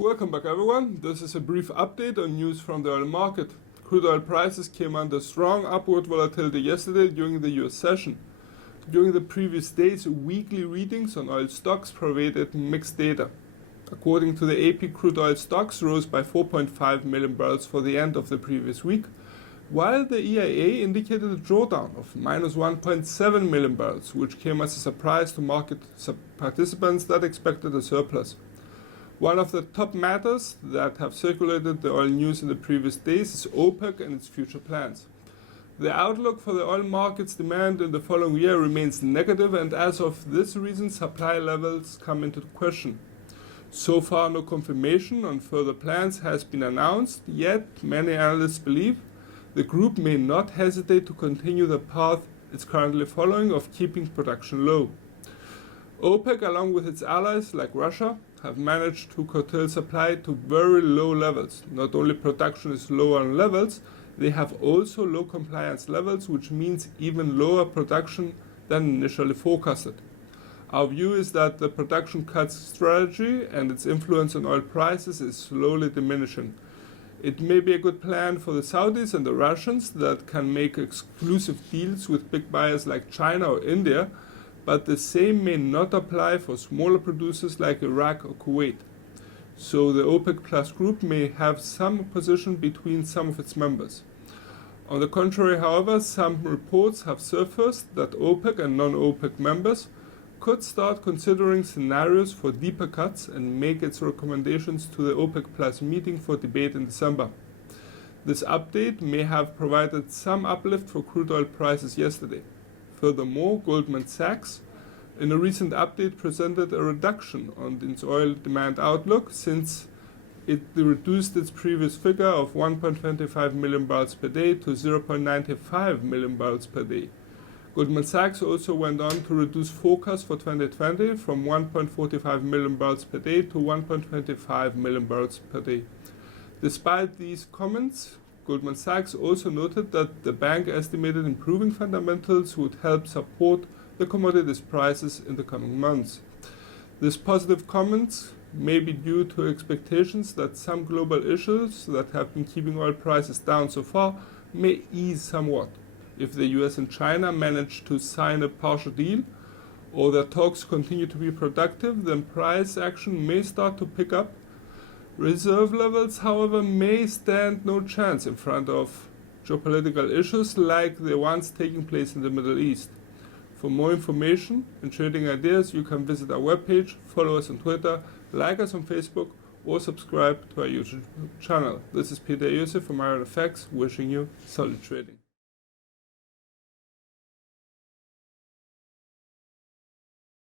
Welcome back everyone. This is a brief update on news from the oil market. Crude oil prices came under strong upward volatility yesterday during the US session. During the previous days, weekly readings on oil stocks provided mixed data. According to the AP, crude oil stocks rose by 4.5 million barrels for the end of the previous week, while the EIA indicated a drawdown of minus 1.7 million barrels, which came as a surprise to market participants that expected a surplus. One of the top matters that have circulated the oil news in the previous days is OPEC and its future plans. The outlook for the oil market's demand in the following year remains negative, and as of this reason, supply levels come into question. So far, no confirmation on further plans has been announced, yet many analysts believe the group may not hesitate to continue the path it's currently following of keeping production low. OPEC, along with its allies like Russia, have managed to curtail supply to very low levels. Not only production is lower on levels, they have also low compliance levels, which means even lower production than initially forecasted. Our view is that the production cuts strategy and its influence on oil prices is slowly diminishing. It may be a good plan for the Saudis and the Russians that can make exclusive deals with big buyers like China or India, but the same may not apply for smaller producers like Iraq or Kuwait. So the OPEC Plus group may have some opposition between some of its members. On the contrary, however, some reports have surfaced that OPEC and non-OPEC members could start considering scenarios for deeper cuts and make its recommendations to the OPEC Plus meeting for debate in December. This update may have provided some uplift for crude oil prices yesterday. Furthermore, Goldman Sachs, in a recent update, presented a reduction on its oil demand outlook since it reduced its previous figure of 1.25 million barrels per day to 0.95 million barrels per day. Goldman Sachs also went on to reduce forecast for 2020 from 1.45 million barrels per day to 1.25 million barrels per day. Despite these comments, Goldman Sachs also noted that the bank estimated improving fundamentals would help support the commodities prices in the coming months. These positive comments may be due to expectations that some global issues that have been keeping oil prices down so far may ease somewhat. If the US and China manage to sign a partial deal, or their talks continue to be productive, then price action may start to pick up. Reserve levels, however, may stand no chance in front of geopolitical issues like the ones taking place in the Middle East. For more information and trading ideas, you can visit our webpage, follow us on Twitter, like us on Facebook, or subscribe to our YouTube channel. This is Peter Yusuf from IronFX, wishing you solid trading.